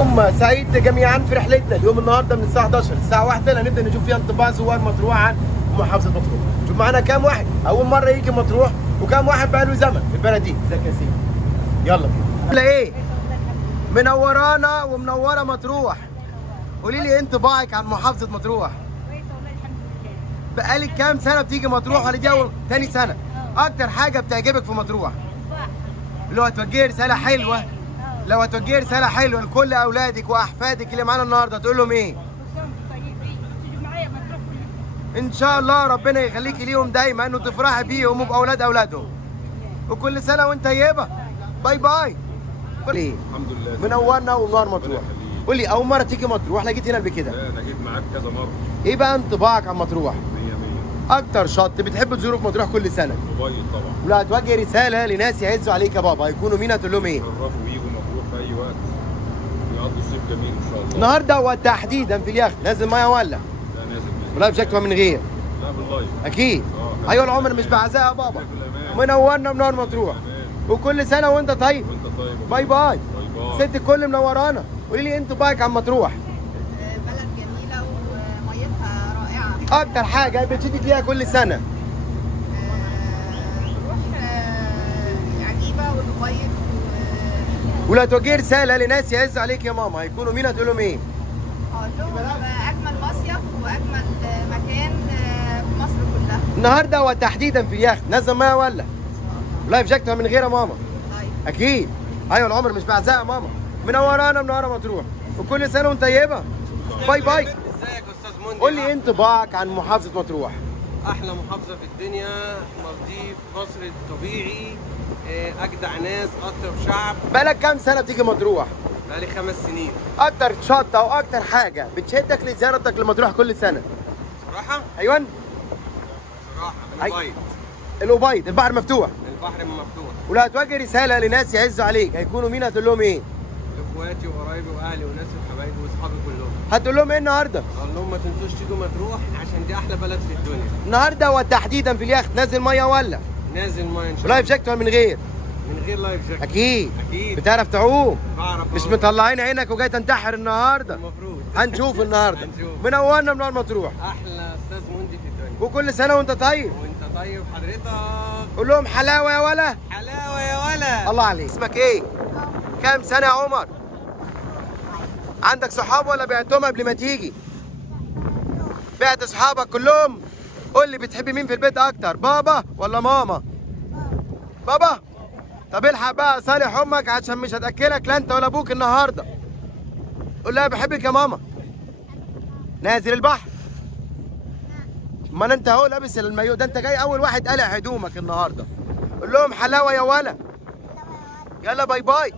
يوم سعيد جميعا في رحلتنا اليوم النهارده من الساعه 11 للساعه 1 هنبدا نشوف فيها انطباع زوار مطروح عن محافظه مطروح. شوف معانا كام واحد اول مره يجي مطروح وكام واحد بقى له زمن في البلد دي. ازيك يا سيدي؟ يلا بينا. ايه؟ منورانا ومنوره مطروح. قولي لي انطباعك عن محافظه مطروح. كويسه والله الحمد لله. بقالك كام سنه بتيجي مطروح ولا دي اول تاني سنه؟ اكتر حاجه بتعجبك في مطروح؟ البحر. لو هتوجهي رساله حلوه لو هتوجهي رساله حلوه لكل اولادك واحفادك اللي معانا النهارده تقول لهم ايه؟ كل سنه وانتم طيبين، تيجوا معايا مطروح كل سنه. ان شاء الله ربنا يخليكي ليهم دايما وتفرحي بيهم وباولاد اولادهم. وكل سنه وانت طيبه. باي باي. ليه؟ الحمد لله منورنا ومنور مطروح. قول لي اول مره تيجي مطروح ولا جيت هنا قبل كده؟ لا انا جيت معاك كذا مره. ايه بقى انطباعك عن مطروح؟ 100 اكتر شط بتحب تزوره في مطروح كل سنه؟ موبايل طبعا. ولو هتوجه رساله لناس يعزوا عليك يا بابا هيكونوا مين هتقول لهم ايه؟ شرفوا ويجوا مطروح في اي وقت يقضوا الصيف جميل ان شاء الله. النهارده وتحديدا في اليخت نازل ميه ولا؟ لا نازل ولا بشكل من غير؟ لا باللايف. اكيد. ايوه العمر مش بعزاء يا بابا. بالامان. منورنا منور مطروح. وكل سنه وانت طيب. وانت طيب. باي باي. باي باي. ست الكل منورانا. قولي لي انطباعك عن مطروح. بلد جميلة وميتها رائعة. اكتر حاجه بتشدك ليها كل سنه؟ نروح عجيبة والأبيض ولو هتوجهي رساله لناس يعزوا عليك يا ماما هيكونوا مين هتقول لهم ايه؟ أقول لهم أجمل مصيف وأجمل مكان في مصر كلها. النهارده وتحديدا في اليخت نازل ميه ولا؟ لايف جاكيت من غير يا ماما؟ طيب. اكيد. ايوه العمر مش بعزاء يا ماما. منورانا منوره مطروح. وكل سنه وانت طيبه. باي باي. ازيك يا استاذ مندي؟ قول لي انطباعك عن محافظه مطروح. احلى محافظه في الدنيا، مالديف مصر الطبيعي، اجدع ناس، اطيب شعب. بقالك كام سنه بتيجي مطروح؟ بقالي 5 سنين. اكتر شط او اكتر حاجه بتشدك لزيارتك لمطروح كل سنه؟ صراحه ايوه صراحه أي- البيض. الأبيض البحر مفتوح. البحر مفتوح. ولو هتوجه رساله لناس يعزوا عليك هيكونوا مين هتقول لهم ايه؟ لاخواتي وقرايبي واهلي وناسي وحبايبي واصحابي كلهم. هتقول لهم ايه النهارده؟ اقول لهم ما تنسوش تيجوا مطروح عشان دي احلى بلد في الدنيا. النهارده وتحديدا في اليخت نازل ميه ولا؟ نازل ميه ان شاء الله. لايف جاكيت ولا من غير؟ من غير لايف جاكيت. اكيد. اكيد. بتعرف تعوم؟ بعرف مش أهو. مطلعين عينك وجاي تنتحر النهارده. المفروض. هنشوف النهارده. هنشوف. منورنا منور مطروح. احلى استاذ مندي في الدنيا. وكل سنه وانت طيب. وانت طيب حضرتك. قول لهم حلاوه يا ولا. حلاوه يا ولا. الله عليك. اسمك ايه؟ كام سنه يا عمر؟ عندك صحاب ولا بعتهم قبل ما تيجي؟ بعت صحابك كلهم؟ قول لي بتحبي مين في البيت اكتر، بابا ولا ماما؟ بابا؟ طب الحق بقى صالح امك عشان مش هتاكلك لا انت ولا ابوك النهارده. قول لها بحبك يا ماما. نازل البحر؟ امال انت اهو لابس المايو ده، انت جاي اول واحد قلع هدومك النهارده. قول لهم حلاوه يا ولا. يلا باي باي.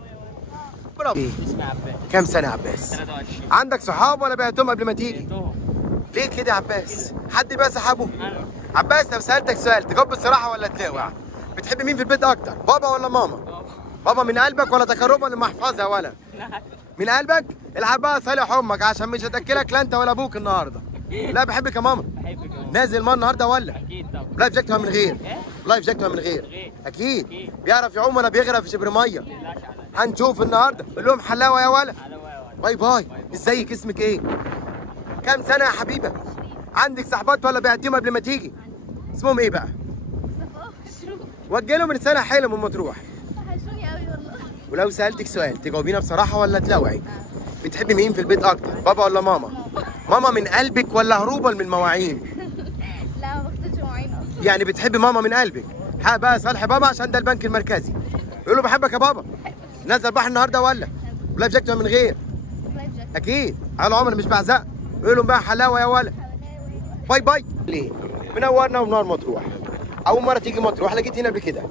برافو. اسمي عباس. كام سنه يا عباس؟ 23. عندك صحاب ولا بعتهم قبل ما تيجي؟ بعتهم. ليه كده يا عباس؟ حد بقى سحبه؟ أنا. عباس لو سألتك سؤال تجاوب بصراحة ولا تلاوع؟ بتحب مين في البيت أكتر؟ بابا ولا ماما؟ بابا من قلبك ولا تقربا للمحفظة يا ولا؟ لا. من قلبك؟ العب بقى صالح أمك عشان مش هتأكلك لا أنت ولا أبوك النهاردة. لا بحبك يا ماما. بحبك أوي. نازل ما النهاردة ولا؟ اكيد طبعا. لايف جاكيت من غير؟ إيه؟ لايف جاكيت من غير؟ غير. أكيد. بيعرف يعوم ولا بيغرق في شبر مية؟ متقلقش عليا. هنشوف النهاردة. قول لهم حلاوة يا ولا. حلاوه يا ولد. باي باي. ازيك اسمك ايه؟ كام سنة يا حبيبة؟ عندك صحبات ولا بعتيهم قبل ما تيجي؟ اسمهم ايه بقى؟ وجه لهم رسالة حلوة من مطروح. وحشوني قوي والله. ولو سألتك سؤال تجاوبينا بصراحة ولا تلوعي؟ بتحبي مين في البيت أكتر؟ بابا ولا ماما؟ ماما من قلبك ولا هروبا من المواعين؟ لا ما بغسلش مواعين أصلا. يعني بتحبي ماما من قلبك. حق بقى صالح بابا عشان ده البنك المركزي. يقول له بحبك يا بابا. نزل البحر النهارده ولا؟ لايف جاكيت من غير؟ لايف جاكيت. أكيد. على عمر مش بعزق. يقول لهم بقى حلاوة يا ولا. باي باي. ليه؟ منورنا ومنور مطروح. أول مرة تيجي مطروح ولا جيت هنا قبل كده؟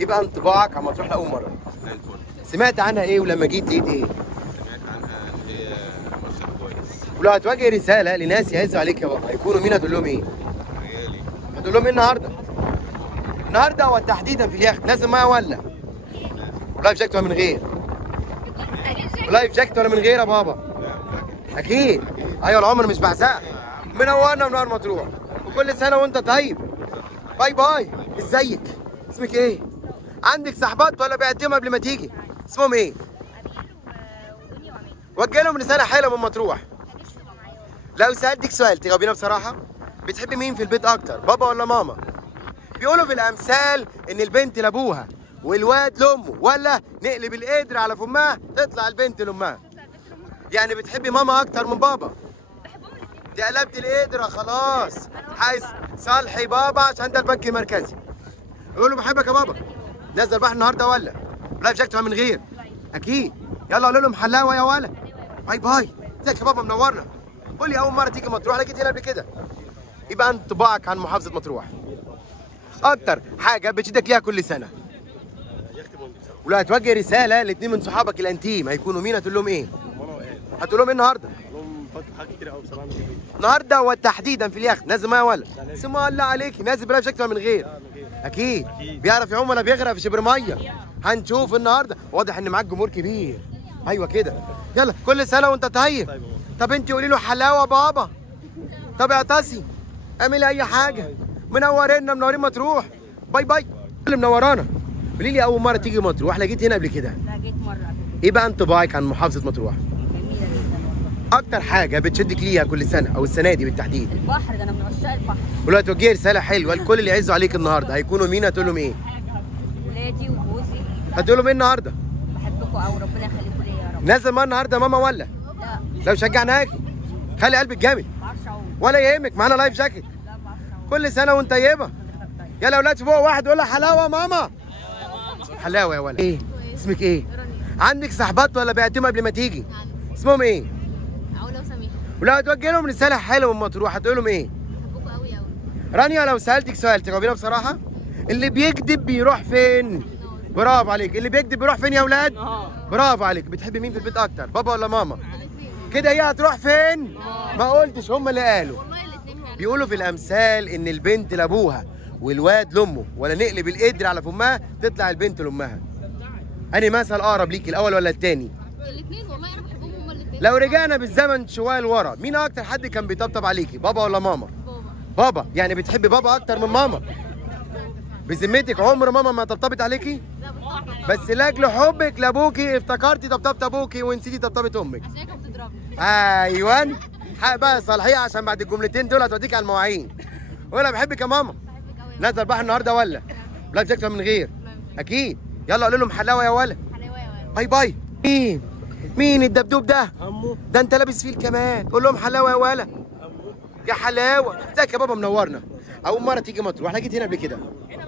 يبقى انطباعك عن مطروح لأول مرة. زي الفل. سمعت عنها إيه ولما جيت لقيت إيه؟ سمعت عنها ان هي مصر كويس. ولو هتواجه رسالة لناس يعزوا عليك يا بابا هيكونوا مين هتقول لهم إيه؟ عيالي. هتقول لهم إيه النهاردة؟ النهاردة وتحديدا في اليخت لازم مية ولا؟ لايف جاكيت ولا من غير؟ لايف جاكيت ولا من غير يا بابا؟ أكيد. أيوة العمر مش بعزق. منورنا منور مطروح. وكل سنة وأنت طيب. باي باي. ازيك؟ اسمك إيه؟ عندك صحبات ولا بعتهم قبل ما تيجي؟ اسمهم إيه؟ أمير ودنيا وأمين. وجه لهم رساله حلوه من مطروح. لو سالتك سؤال تجاوبينا بصراحه، بتحبي مين في البيت اكتر، بابا ولا ماما؟ بيقولوا في الامثال ان البنت لابوها والواد لامه، ولا نقلب القدر على فمها تطلع البنت لامها. يعني بتحبي ماما اكتر من بابا؟ دي قلبت القدره خلاص. عايز صالحي بابا عشان ده البنك المركزي. يقول له بحبك يا بابا. نزل البحر النهارده ولا لايف جاكيت من غير؟ اكيد. يلا قول لهم حلاوه يا ولا. باي باي. ازيك يا بابا منورنا. قول لي اول مره تيجي مطروح، انا جيت هنا قبل كده. يبقى انطباعك عن محافظه مطروح اكتر حاجه بتشدك ليها كل سنه. ولو هتوجه رساله لاثنين من صحابك الانتيم هيكونوا مين، هتقول لهم ايه؟ هتقول لهم ايه النهارده؟ حاجات كتير قوي بصراحه. النهارده وتحديدا في اليخت نازل ميه ولا؟ اسم الله عليكي، نازل بلايف جاكيت من غير؟ اكيد. بيعرف يعوم ولا بيغرق في شبر ميه؟ هنشوف النهارده. واضح ان معاك جمهور كبير. ايوه كده. يلا كل سنه وانت طيب. طب انت قولي له حلاوه بابا. طب يا طاسي اعملي اي حاجه. منورين مطروح. باي باي. اللي منورانا. قولي لي اول مره تيجي مطروح، انا جيت هنا قبل كده. لا جيت مره قبل كده. ايه بقى انطباعك عن محافظه مطروح؟ جميله جدا والله. اكتر حاجه بتشدك ليها كل سنه او السنه دي بالتحديد؟ البحر ده انا من عشاق البحر. ولو هتوجهي رساله حلوه لكل اللي يعزوا عليك النهارده هيكونوا مين، هتقول لهم ايه؟ ولادي وجوزي. هتقول لهم ايه النهارده؟ بحبكم قوي، ربنا يخليكم ليا يا رب. نازل معانا النهارده ماما ولا؟ لا لو شجعناك خلي قلبك جامد ما بعرفش اعوم. ولا يهمك، معانا لايف جاكيت. لا ما بعرفش اعوم. كل سنه وانت طيبه. يلا يا اولاد فوق واحد يقول لها حلاوه ماما. حلاوه يا ولد. ايه اسمك ايه؟ عندك صاحبات ولا بعتهم قبل ما تيجي؟ اسمهم ايه؟ علا وسميحة. ولو هتوجه لهم رساله حلوه من مطروح هتقول لهم ايه؟ بحبكم قوي قوي. رانيا لو سالتك سؤال تجاوبينا بصراحه؟ اللي بيكذب بيروح فين؟ برافو عليك. اللي بيكذب بيروح فين يا اولاد؟ برافو عليك. بتحبي مين في البيت اكتر، بابا ولا ماما؟ كده هي هتروح فين؟ ما قلتش، هم اللي قالوا. والله الاثنين حلو. بيقولوا في الامثال ان البنت لابوها والواد لامه، ولا نقلب القدر على فمها تطلع البنت لامها. انهي مثل اقرب ليكي، الاول ولا الثاني؟ الاثنين والله انا بحبهم هما الاثنين. لو رجعنا بالزمن شويه لورا، مين اكتر حد كان بيطبطب عليكي، بابا ولا ماما؟ بابا. بابا. يعني بتحبي بابا اكتر من ماما؟ بذمتك عمر ماما ما طبطبت عليكي؟ لا بالطبع. بس لاجل حبك لابوكي افتكرتي طبطبه ابوكي ونسيتي طبطبه امك. عشان هي كانت بتضربني. ايوه. حق بقى صالحيه عشان بعد الجملتين دول هتوديك على المواعين. ولا بحبك يا ماما. بحبك قوي. نازل البحر النهارده ولا لايف جاكيت من غير؟ اكيد. يلا قول لهم حلاوه يا ولا. حلاوه يا ولد. باي باي. مين الدبدوب ده؟ ده انت لابس فيل كمان. قول لهم حلاوه يا ولا. يا حلاوه. ازيك يا بابا منورنا. اول مره تيجي مطروح، انا جيت هنا قبل كده.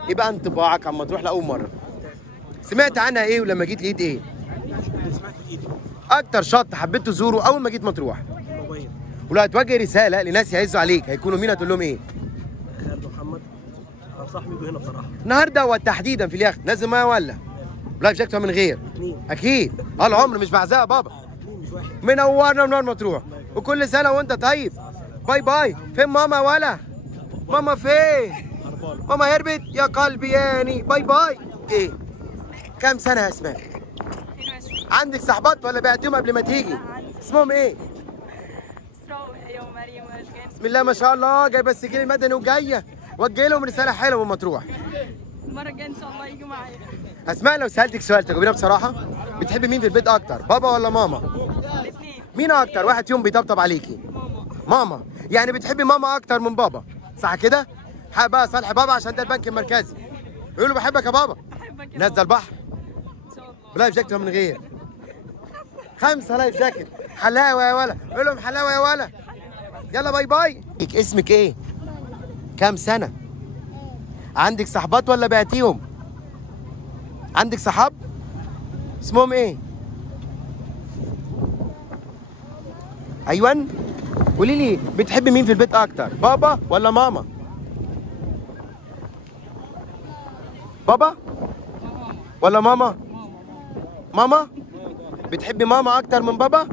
ايه بقى انطباعك عن مطروح لاول مره؟ سمعت عنها ايه ولما جيت لقيت ايه؟ اكتر شط حبيت تزوره اول ما جيت مطروح؟ ولو هتوجه رساله لناس يعزوا عليك هيكونوا مين، هتقول لهم ايه؟ خالد محمد صاحبي يجوا هنا بصراحه. النهارده وتحديدا في اليخت نازل ميه ولا لايف جاكيت من غير؟ اكيد. العمر مش بعزها يا بابا. منورنا منور مطروح. وكل سنه وانت طيب. باي باي. فين ماما ولا؟ ماما فين؟ ماما هربت يا قلبي ياني. باي باي. ايه كام سنه يا اسماء؟ عندك صحبات ولا بعتهم قبل ما تيجي؟ اسمهم ايه؟ هي ومريم واشجان. بسم الله ما شاء الله، جايبه السجل المدني وجايه. وجه لهم رساله حلوه من مطروح. المره الجايه ان شاء الله يجوا معايا. اسماء لو سالتك سؤال تجاوبينا بصراحه، بتحبي مين في البيت اكتر، بابا ولا ماما؟ الاثنين. مين اكتر واحد فيهم بيطبطب عليكي؟ ماما. يعني بتحبي ماما اكتر من بابا، صح كده؟ حق بقى صالح بابا عشان ده البنك المركزي. يقولوا بحبك يا بابا. بحبك يا نزل البحر ان شاء الله. بلايف جاكيت من غير؟ 5 لايف جاكيت. حلاوه يا ولا. قول لهم حلاوه يا ولا. يلا باي باي. اسمك ايه؟ كام سنه؟ عندك صحبات ولا بعتيهم؟ عندك صحاب؟ اسمهم ايه؟ ايوه. قولي لي بتحبي مين في البيت اكتر، بابا ولا ماما؟ بابا ولا ماما؟ ماما. بتحبي ماما اكتر من بابا؟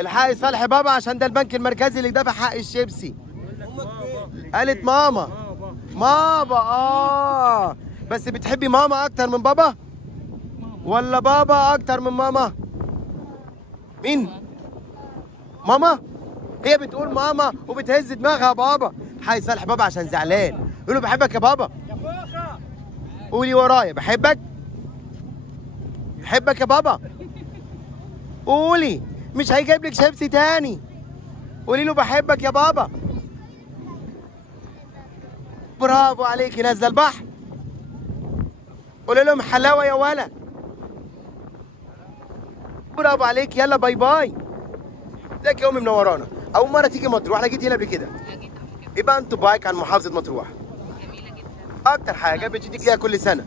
الحقي صالح بابا عشان ده البنك المركزي اللي دافع حق الشيبسي. قالت ماما. ماما. بس بتحبي ماما اكتر من بابا ولا بابا اكتر من ماما؟ مين؟ ماما. هي بتقول ماما وبتهز دماغها بابا. حي صالح بابا عشان زعلان. يقول له بحبك يا بابا. قولي ورايا بحبك. بحبك يا بابا. قولي. مش هيجيب لك شيبسي تاني. قولي له بحبك يا بابا. برافو عليكي. نازله البحر. قولي لهم حلاوه يا ولا. برافو عليكي. يلا باي باي. ازيك يا امي منورانا. اول مره تيجي مطروح؟ انا جيت هنا قبل كده. ايه بقى انطباعك عن محافظه مطروح؟ جميله جدا. اكتر حاجه بتشدك ليها كل سنه؟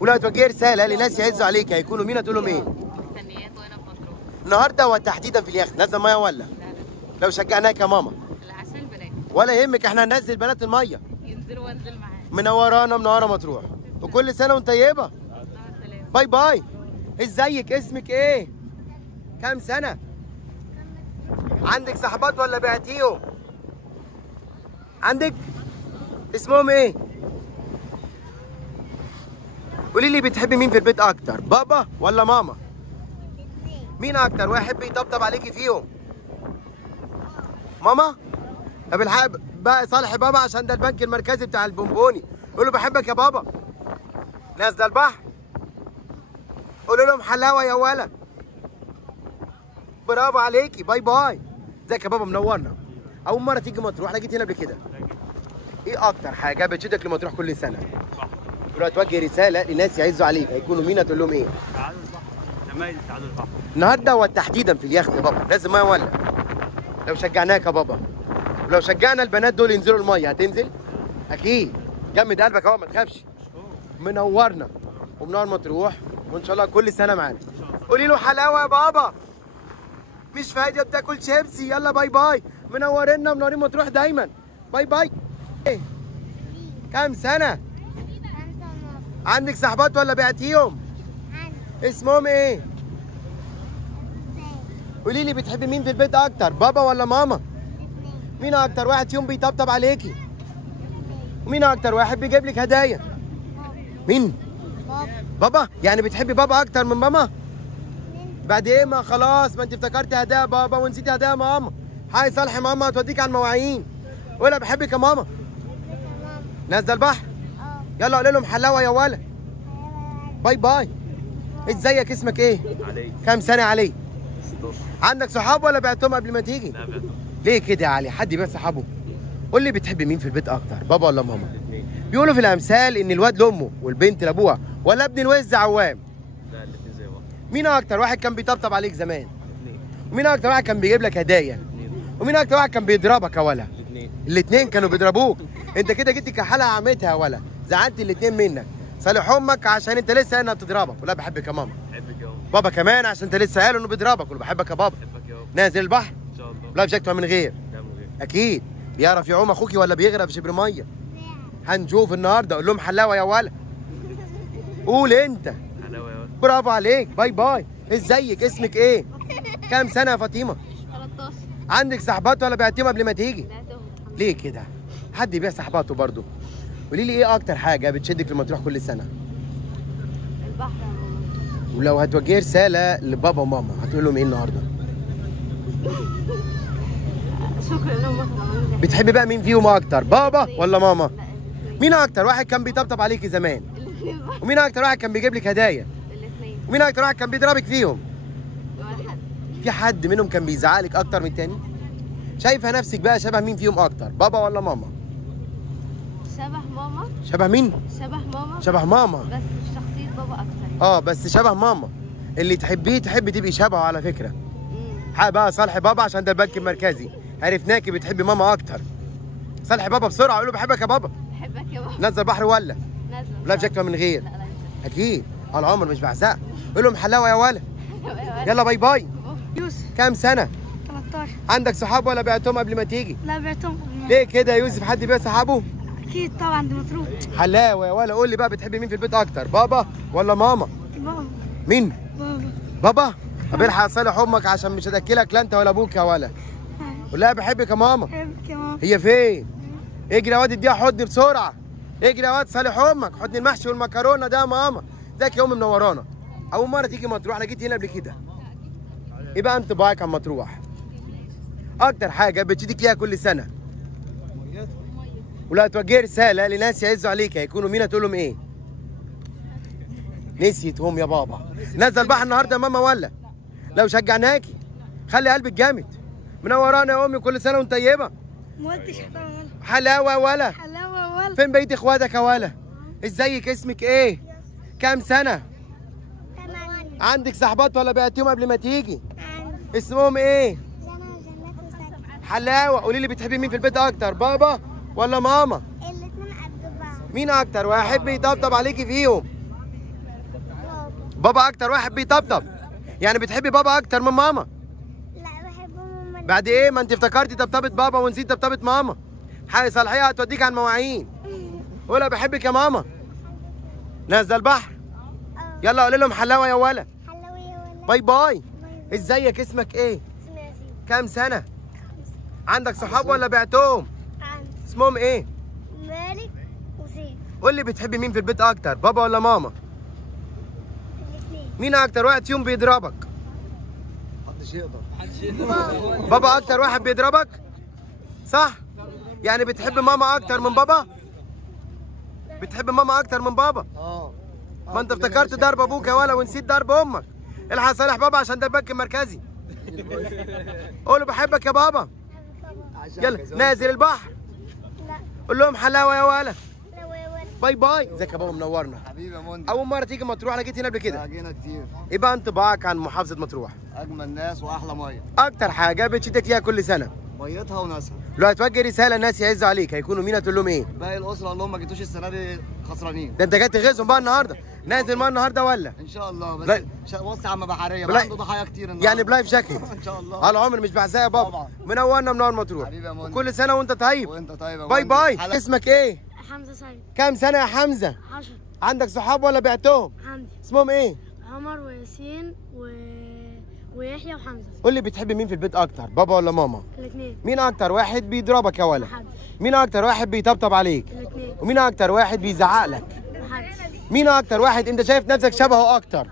ولو هتوجهي رساله لناس يعزوا عليك هيكونوا مين هتقول لهم ايه؟ مستنيات وانا في مطروح. النهارده وتحديدا في اليخت نازله الميه ولا؟ لا لا. لو شجعناك يا ماما. لا عشان البنات ولا يهمك احنا هننزل بنات الميه. ينزلوا وانزل معاهم. منورانا منوره مطروح. وكل سنه وانت طيبه. مع السلامه. باي باي. ازيك؟ اسمك ايه؟ كام سنه؟ عندك صحبات ولا بعتيهم؟ عندك؟ اسمهم ايه؟ قولي لي بتحبي مين في البيت اكتر؟ بابا ولا ماما؟ مين اكتر واحد بيطبطب عليكي فيهم؟ ماما؟ طب الحق بقى صالح بابا عشان ده البنك المركزي بتاع البونبوني. قول له بحبك يا بابا. نازله البحر. قولوا لهم حلاوه يا ولا. برافو عليكي. باي باي. ازيك يا بابا منورنا. اول مره تيجي مطروح؟ انا جيت هنا قبل كده. ايه اكتر حاجه بتشدك لمطروح كل سنه؟ ولو توجه رساله لناس يعزوا عليك هيكونوا مين هتقول لهم ايه؟ تعالوا البحر. زمايلي تعالوا البحر. النهارده وتحديدا في اليخت يا بابا لازم ميه ولا؟ لو شجعناك يا بابا ولو شجعنا البنات دول ينزلوا الميه هتنزل؟ اكيد. جمد قلبك اهو ما تخافش. منورنا ومنور مطروح وان شاء الله كل سنه معانا. قولي له حلاوه يا بابا. مش فايده بتاكل شيبسي. يلا باي باي. منورنا منورين مطروح دايما. باي باي. ايه كام سنه؟ عندك صحبات ولا بعتيهم؟ اسمهم ايه؟ قولي لي بتحبي مين في البيت اكتر؟ بابا ولا ماما؟ مين اكتر واحد فيهم بيطبطب عليكي؟ ومين اكتر واحد بيجيب لك هدايا؟ مين؟ بابا. يعني بتحبي بابا اكتر من ماما؟ بعد ايه؟ ما خلاص ما انت افتكرتي هدايا بابا ونسيتي هدايا ماما. حي صالحي ماما هتوديك على المواعين. ولا بحبك يا ماما. نازله البحر. يلا قولي لهم حلاوه يا ولا. باي باي. ازيك؟ اسمك ايه؟ علي. كام سنه يا علي؟ 16. عندك صحاب ولا بعتهم قبل ما تيجي؟ لا بعتهم. ليه كده يا علي؟ حد بيبيع صحابه؟ قول لي بتحب مين في البيت اكتر؟ بابا ولا ماما؟ الاثنين. بيقولوا في الامثال ان الواد لامه والبنت لابوها ولا ابن الوز عوام. لا الاثنين زي بعض. مين اكتر واحد كان بيطبطب عليك زمان؟ الاثنين. ومين اكتر واحد كان بيجيب لك هدايا؟ الاثنين. ومين اكتر واحد كان بيضربك يا ولا؟ الاثنين. الاثنين كانوا بيضربوك. انت كده جيت كحاله عمتها يا ولا. زعلت الاثنين منك. صالح امك عشان انت لسه انها بتضربك. ولا بحبك يا ماما. بحبك يا أم. بابا كمان عشان انت لسه قايل انه بيضربك. ولا بحبك يا بابا. بحبك يا أم. نازل البحر. ان شاء الله. لا مش هكتب من غير. لا من غير. اكيد. بيعرف يعوم اخوكي ولا بيغرق في شبر ميه؟ هنشوف النهارده. اقول لهم حلاوه يا ولا. قول انت. حلاوه يا ولد. برافو عليك. باي باي. ازيك؟ اسمك ايه؟ كام سنه يا فاطمه؟ 13. عندك صحبات ولا بعتيهم قبل ما تيجي؟ لا تهمل. ليه كده؟ حد يبيع صحباته برضه. قولي لي ايه اكتر حاجه بتشدك لما تروح كل سنه؟ البحر. ولو هتوجهي رساله لبابا وماما هتقول لهم ايه النهارده؟ شكرا لهم مثلا. بتحبي بقى مين فيهم اكتر؟ بابا ولا ماما؟ مين اكتر واحد كان بيطبطب عليكي زمان؟ الاثنين. ومين اكتر واحد كان بيجيب لك هدايا؟ الاثنين. ومين اكتر واحد كان بيضربك فيهم؟ ولا حد. في حد منهم كان بيزعلك اكتر من التاني؟ شايفه نفسك بقى شبه مين فيهم اكتر؟ بابا ولا ماما؟ شبه ماما. شبه مين؟ شبه ماما. شبه ماما. بس شخصية بابا أكتر. بس شبه ماما. اللي تحبيه تحبي تبقي شبهه على فكره. حق بقى صالح بابا عشان ده البنك المركزي. عرفناكي بتحبي ماما اكتر. صالح بابا بسرعه قول له بحبك يا بابا. بحبك يا بابا. نزل البحر ولا؟ نازلة. لا مش هكتب من غير. لا لا اكيد. على العمر مش بعزق. قول لهم حلاوه يا ولا. لا. يلا باي باي. يوسف كام سنه؟ 13. عندك صحاب ولا بعتهم قبل ما تيجي؟ لا بعتهم. ليه كده يا يوسف؟ حد بيبيع صحابه؟ اكيد طبعا دي مطروح. حلاوه يا ولا. قول لي بقى بتحبي مين في البيت اكتر؟ بابا ولا ماما؟ بابا. مين؟ بابا. بابا؟ طب الحق صالح امك عشان مش هتاكلك لا انت ولا ابوك يا ولا. قول لها بحبك يا ماما. بحبك يا ماما. هي فين؟ اجري يا واد اديها حضن بسرعه. اجري يا واد صالح امك. حضن المحشي والمكرونه ده يا ماما. ازيك يا امي منورانا. اول مره تيجي مطروح؟ انا جيت هنا قبل كده. ايه بقى انطباعك عن مطروح؟ اكتر حاجه بتشدك ليها كل سنه؟ ولو هتوجهي رساله لناس يعزوا عليك هيكونوا مين هتقول لهم ايه؟ نسيتهم يا بابا. نزل البحر النهارده يا ماما ولا؟ لو شجعناكي خلي قلبك جامد. منورانا يا امي، كل سنه وانت طيبه. ما قلتش حلاوه ولا حلاوه ولا. فين بقيت اخواتك يا ولا؟ ازيك؟ اسمك ايه؟ كام سنه؟ 8. عندك صحبات ولا بعتيهم قبل ما تيجي؟ اسمهم ايه؟ حلاوه. قولي لي بتحبي مين في البيت اكتر، بابا ولا ماما؟ الاثنين قد بعض. مين اكتر واحد بيطبطب عليكي فيهم؟ بابا اكتر واحد بيطبطب. يعني بتحبي بابا اكتر من ماما؟ لا بحبهم من بعد ايه؟ ما انت افتكرتي طبطبه بابا ونسيت طبطبه ماما. حاجه صالحيه هتوديك على المواعين. ولا بحبك يا ماما. نازله البحر. يلا قولي لهم حلاوه يا ولا. حلاوه يا ولا. باي باي. ازيك؟ اسمك ايه؟ اسمي ياسين. كام سنه؟ عندك صحاب ولا بعتهم؟ عندي اسمهم ايه؟ مالك وسيف. قول لي بتحبي مين في البيت اكتر، بابا ولا ماما؟ الاثنين. مين اكتر واحد فيهم بيضربك؟ بابا اكتر واحد بيضربك؟ صح؟ يعني بتحب ماما اكتر من بابا؟ بتحب ماما اكتر من بابا؟ ما انت افتكرت ضرب ابوك يا ولا ونسيت ضرب امك. الحق صالح بابا عشان ده البنك المركزي. قول له بحبك يا بابا. يلا نازل البحر. لا قول لهم حلاوه يا ولا. حلاوه يا ولا. باي باي. ازيك يا بابا؟ منورنا. حبيبي يا موندي. اول مره تيجي مطروح؟ انا جيت هنا قبل كده. لا جينا كتير. ايه بقى انطباعك عن محافظه مطروح؟ اجمل ناس واحلى ميه. اكتر حاجه بتشدك ليها كل سنه؟ ميتها وناسها. لو هتوجه رساله الناس يعزوا عليك هيكونوا مين؟ هتقول لهم ايه؟ باقي الاسره اللي هم ما جيتوش السنه دي خسرانين. ده انت جاي تغيظهم بقى النهارده. نازل معانا النهارده ولا؟ ان شاء الله. بس لا. بص يا عم بحريه لا. بقى عنده ضحايا كتير النهارده. يعني بلايف جاكيت. ان شاء الله. على العمر مش بعزها يا بابا. طبعا. منورنا منور مطروح. حبيبي يا موندي. كل سنه وانت طيب. وانت طيب يا باي موندي. باي. اسمك ايه؟ حمزه سعيد. كام سنه يا حمزه؟ 10. عندك صحاب ولا بعتهم؟ عندي اسمهم ايه؟ عمر وياسين ويحيى وحمزه. قول لي بتحبي مين في البيت اكتر، بابا ولا ماما؟ الاثنين. مين اكتر واحد بيضربك يا ولا؟ محدش. مين اكتر واحد بيطبطب عليك؟ الاثنين. ومين اكتر واحد بيزعق لك؟ محدش. مين اكتر واحد انت شايف نفسك شبهه اكتر؟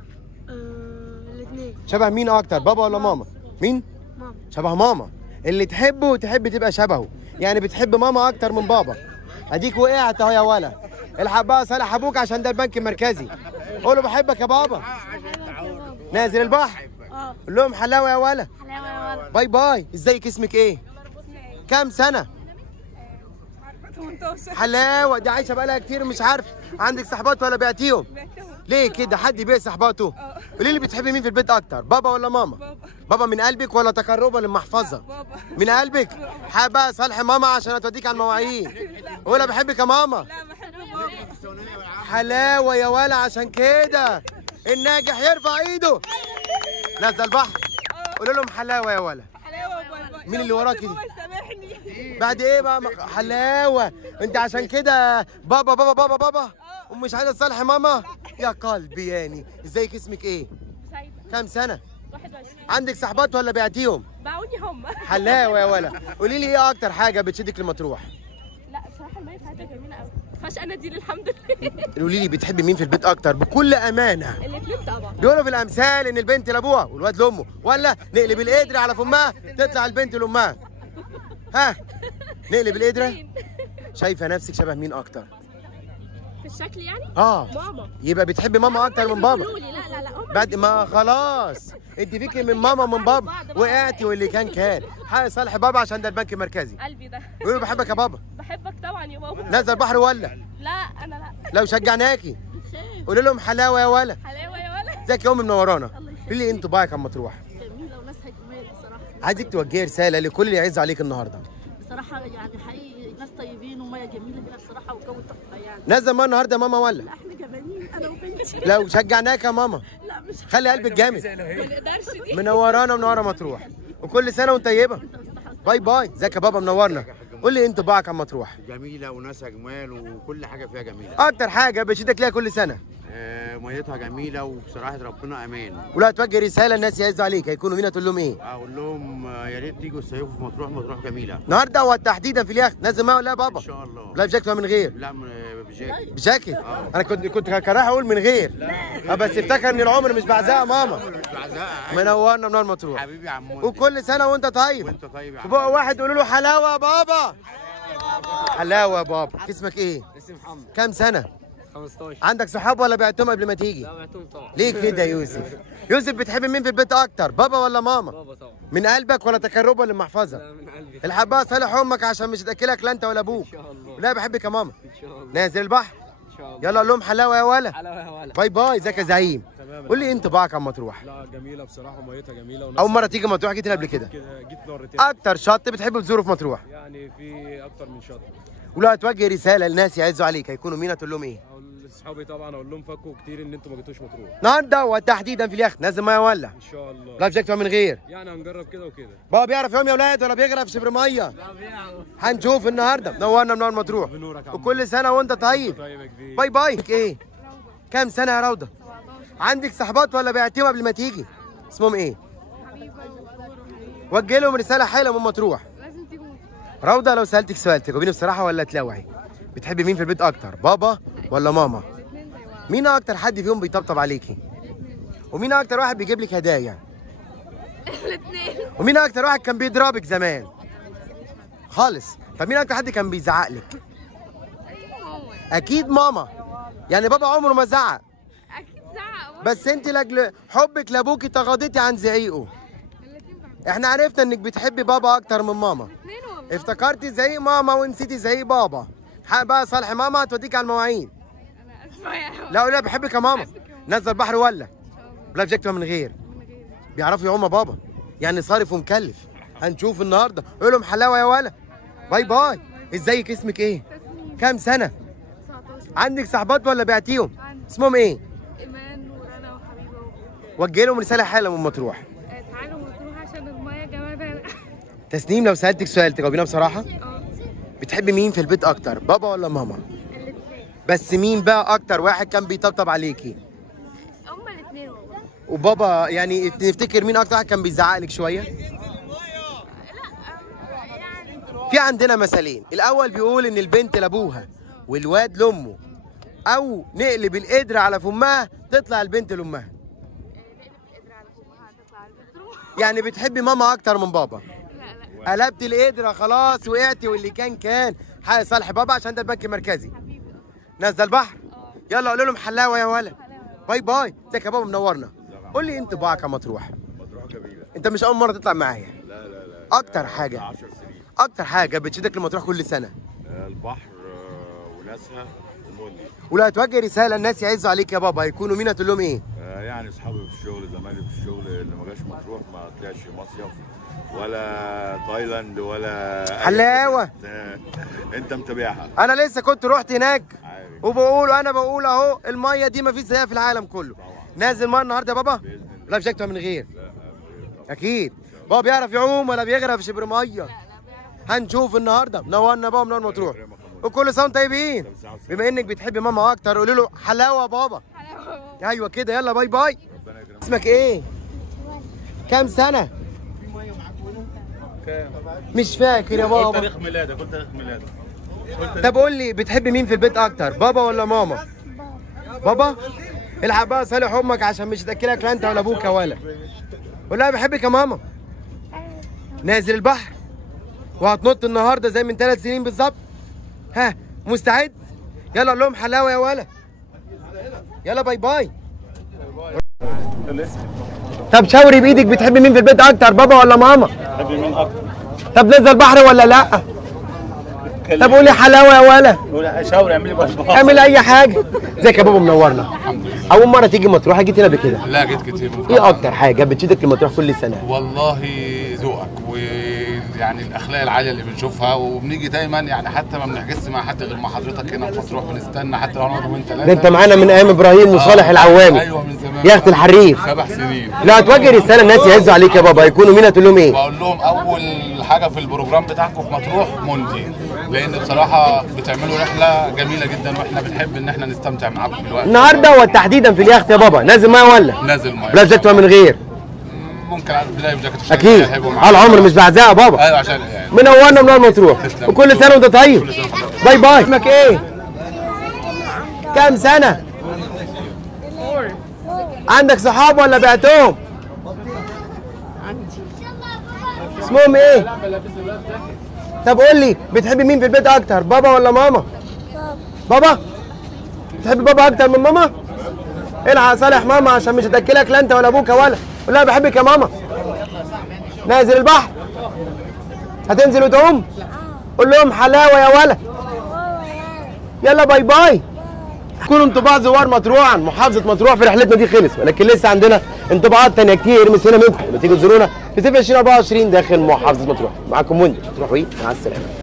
الاثنين. شبه مين اكتر، بابا ولا ماما؟ مين؟ ماما. شبه ماما. اللي تحبه تحب تبقى شبهه. يعني بتحب ماما اكتر من بابا. اديك وقعت اهو يا ولا. الحق بقى صالح ابوك عشان ده البنك المركزي. قول له بحبك يا بابا. نازل البحر. قول لهم حلاوه يا ولا. حلاوه يا ولا. باي باي. ازيك؟ اسمك ايه؟ كام سنه؟ 18. حلاوه. دي عايشه بقالها كتير مش عارف. عندك صحبات ولا بعتيهم؟ ليه كده؟ حد يبيع صحباته؟ قولي لي بتحبي مين في البيت اكتر، بابا ولا ماما؟ بابا من قلبك ولا تقربا للمحفظه؟ بابا. من قلبك. حابه صالح ماما عشان هتوديك على المواعين. ولا بحبك يا ماما. لا بحب بابا. حلاوه يا ولا. عشان كده الناجح يرفع ايده. نزل البحر. قول لهم حلاوه يا ولا. حلاوه وباي. مين اللي وراكي دي؟ بابا يسامحني. بعد ايه بقى؟ حلاوه. انت عشان كده بابا بابا بابا بابا ومش عايزه تصالحي ماما؟ يا قلبي يعني. ازيك؟ اسمك ايه؟ سعيد. كام سنه؟ 21. عندك صحبات ولا بعتيهم؟ باعوني هم. حلاوه يا ولا. قولي لي ايه اكتر حاجه بتشدك لمطروح؟ لا بصراحه الميه بتاعتها جميله قوي. ما فيهاش اناديل الحمد لله. قولي لي بتحبي مين في البيت اكتر بكل امانه؟ الاثنين طبعا. بيقولوا في الامثال ان البنت لابوها والواد لامه، ولا نقلب القدر على فمها تطلع البنت لامها؟ ها؟ نقلب القدره؟ شايفه نفسك شبه مين اكتر؟ في الشكل يعني؟ ماما. يبقى بتحبي ماما اكتر من بابا. قولوا لي لا هم. بعد ما خلاص انت فيكي من ماما ومن بابا وقعتي واللي كان حق صالح بابا عشان ده البنك المركزي. قلبي ده. قولوا بحبك يا بابا. بحبك طبعا يا بابا. نزل البحر ولا؟ لا انا لا. لو شجعناكي قولوا لهم حلاوه يا ولا. حلاوه يا ولا. ازيك يا امي؟ منورانا. قولي لي انتوا بايك عم تروح. جميله وناسها جمال بصراحه. عايزك توجهي رساله لكل اللي يعز عليك النهارده. بصراحه يعني حقيقي ناس طيبين وميه جميله هنا بصراحه والجو تحفه يعني. نزل ما النهارده ماما ولا؟ احنا جبانين انا وبنتي. لو شجعناك يا ماما لا مش خلي قلبك جامد. ما نقدرش دي. منورانا منوره مطروح. وكل سنه وانت طيبه. باي باي. ازيك يا بابا؟ منورنا. قول لي انتوا بايك عم تروح. جميله وناسها جمال وكل حاجه فيها جميله. اكتر حاجه بتشدك ليها كل سنه؟ ميتها جميله وبصراحه ربنا امان. ولو هتوجه رساله الناس يعزوا عليك هيكونوا مين؟ هتقول لهم ايه؟ اقول لهم يا ريت تيجوا تصيفوا في مطروح. مطروح جميله النهارده وتحديدا في اليخت. نازل معاه ولا يا بابا؟ ان شاء الله. لا بجاكيت ولا من غير؟ لا بجاكيت. بجاكيت؟ انا كنت رايح اقول من غير. بس افتكر ان العمر مش بعزها ماما. منورنا منور مطروح. حبيبي يا عمو. وكل سنه وانت طيب. وانت طيب يا عم. بقى واحد قولوا له حلاوه يا بابا. حلاوه يا بابا. اسمك ايه؟ اسمي محمد. كام سنه؟ 15. عندك صحاب ولا بعتهم قبل ما تيجي؟ لا بعتهم طبعا. ليه كده يا يوسف؟ يوسف بتحب مين في البيت اكتر، بابا ولا ماما؟ بابا طبعا. من قلبك ولا تكربا للمحفظه؟ لا من قلبي. الحبايه صالح امك عشان مش هتاكلك لا انت ولا ابوك. ان شاء الله. لا بحبك يا ماما. ان شاء الله. نازل البحر؟ ان شاء الله. يلا قول لهم حلاوه يا ولا. حلاوه يا ولا. باي باي، ازيك يا زعيم؟ تمام. قول لي ايه انطباعك عن مطروح؟ لا جميله بصراحه، ميتها جميله اول مره تيجي مطروح؟ جيت هنا قبل كده؟ جيت مرتين. اكتر شط بتحب تزوره في مطروح؟ يعني في اكتر من شط. ولو هتوجه رساله للناس يعزوا عليك هيكونوا مين هتقول لهم ايه؟ اقول لاصحابي طبعا، اقول لهم فكوا كتير ان انتوا ما جيتوش مطروح. النهارده وتحديدا في اليخت نازل ميه ولا؟ ان شاء الله. لايف جاكيت من غير؟ يعني هنجرب كده وكده. بابا بيعرف يوم يا ولاد ولا بيغرق في شبر ميه؟ هنشوف النهارده. نورنا منور مطروح بنورك يا عم. وكل سنه وانت طيب. طيب يا كبير. باي باي. ايه؟ كام سنه يا روضه؟ عندك صحبات ولا بعتيهم قبل ما تيجي؟ اسمهم ايه؟ وجه لهم رساله حلوه من مطروح. لازم تيجوا. روضه لو سالتك سؤال تجاوبيني بصراحه ولا تلاوعي؟ بتحبي مين في البيت اكتر، بابا ولا ماما؟ مين اكتر حد فيهم بيطبطب عليكي؟ ومين اكتر واحد بيجيب لك هدايا؟ الاثنين. ومين اكتر واحد كان بيضربك زمان؟ خالص. طب مين اكتر حد كان بيزعق لك؟ اكيد ماما. يعني بابا عمره ما زعق. اكيد زعق. بس انت لاجل حبك لابوكي تغاضيتي عن زعيقه. احنا عرفنا انك بتحبي بابا اكتر من ماما. افتكرتي زعيق ماما ونسيتي زعيق بابا. حق بقى صالح ماما هتوديك على المواعين. انا اسمع يا حب. لا لا بحبك يا ماما. نزل البحر ولا؟ لايف جاكيت من غير؟ بيعرفوا يعوموا بابا؟ يعني صارف ومكلف. هنشوف النهارده. قول لهم حلاوه يا ولا. باي باي. ازيك؟ اسمك ايه؟ كام سنه؟ 19. عندك صحبات ولا بعتيهم؟ اسمهم ايه؟ ايمان ورنا وحبيبه وجه لهم رساله حلوه من مطروح. تعالوا مطروح عشان المايه جمالها. تسنيم لو سالتك سؤال تجاوبينها بصراحه؟ بتحبي مين في البيت اكتر، بابا ولا ماما؟ الاثنين. بس مين بقى اكتر واحد كان بيطبطب عليكي؟ هما الاثنين والله. وبابا يعني تفتكر مين اكتر واحد كان بيزعق لك شويه؟ في عندنا مثلين، الاول بيقول ان البنت لابوها والواد لامه، او نقلب القدر على فمها تطلع البنت لامها. يعني بتحبي ماما اكتر من بابا؟ لا. قلبت القدره خلاص وقعتي واللي كان حق صالح بابا عشان ده البنك المركزي. نازله البحر؟ يلا قولوا لهم حلاوه يا ولا. باي باي. ازيك يا بابا منورنا. قول لي انطباعك عن مطروح. مطروح جميله. انت مش اول مره تطلع معايا. لا اكتر حاجه 10 سنين. اكتر حاجه بتشدك لمطروح كل سنه؟ البحر وناسها ومولي. ولو هتوجه رساله الناس يعزوا عليك يا بابا هيكونوا مين هتقول لهم ايه؟ يعني اصحابي في الشغل، زمايلي في الشغل اللي ما جاش مطروح ما طلعش مصيف ولا تايلاند ولا حلاوه. انت متابعها. انا لسه كنت رحت هناك عارف. انا بقول اهو الميه دي ما فيش زيها في العالم كله. نازل ميه النهارده يا بابا؟ لايف جاكيت من غير؟ اكيد. بابا بيعرف يعوم ولا بيغرق في شبر ميه؟ هنشوف النهارده. منورنا بابا منور مطروح. وكل سنه طيبين. بما انك بتحبي ماما اكتر قولي له حلاوه يا بابا. ايوه كده. يلا باي باي. اسمك ايه؟ كام سنه؟ مش فاكر يا بابا. تاريخ ميلادك. طب قول لي بتحبي مين في البيت اكتر، بابا ولا ماما؟ بابا. العب بقى صالح امك عشان مش هتاكلك لا انت ولا ابوك يا ولا. قول لها بحبك يا ماما. نازل البحر وهتنط النهارده زي من 3 سنين بالظبط. ها مستعد؟ يلا قول لهم حلاوه يا ولا. يلا باي باي. طب شاوري بايدك بتحبي مين في البيت اكتر، بابا ولا ماما؟ بتحبي مين اكتر؟ طب نزل البحر ولا لا؟ طب قولي حلاوه يا ولا. شاوري اعملي باي. اعمل اي حاجه. ازيك يا بابا منورنا. اول مره تيجي مطروح؟ جيت هنا قبل كده؟ لا جيت كتير. ايه اكتر حاجه بتشدك لمطروح كل سنه؟ والله ذوقك ويعني الاخلاق العاليه اللي بنشوفها، وبنيجي دايما يعني حتى ما بنحجزش مع حد غير مع حضرتك هنا في مطروح، بنستنى حتى لو نقعد يومين 3. ده انت معانا من ايام ابراهيم وصالح العوامي. ايوه من زمان. يخت الحريف. 7 سنين. لا هتوجه رساله الناس يعزوا عليك يا بابا هيكونوا مين هتقول لهم ايه؟ بقول لهم اول حاجه في البروجرام بتاعكم في مطروح موندي، لان بصراحه بتعملوا رحله جميله جدا واحنا بنحب ان احنا نستمتع معاكم دلوقتي. النهارده وتحديدا في اليخت يا بابا نازل ميه ولا؟ نازل ميه. لايف جاكيت من غير؟ ممكن لايف جاكيت اكيد. على العمر مش بعزها يا بابا. ايوه عشان يعني منورنا منور مطروح. وكل سنه وانت طيب. باي باي. اسمك ايه؟ كام سنه؟ عندك صحاب ولا بعتهم؟ اسمهم ايه؟ طب قول لي بتحبي مين في البيت اكتر، بابا ولا ماما؟ بابا. تحب بابا اكتر من ماما؟ الحق صالح ماما عشان مش هتاكلك لا انت ولا ابوك ولا. قول لها بحبك يا ماما. نازل البحر؟ هتنزل وتقوم؟ قول لهم حلاوه يا ولا. يلا باي باي. كونوا انطباع زوار مطروح عن محافظه مطروح في رحلتنا دي خلص، ولكن لسه عندنا انطباعات ثانيه كتير مستنينا منكم لما تيجوا تزورونا في صيف 2024 داخل محافظه مطروح. معاكم منى مطروح مع السلامه.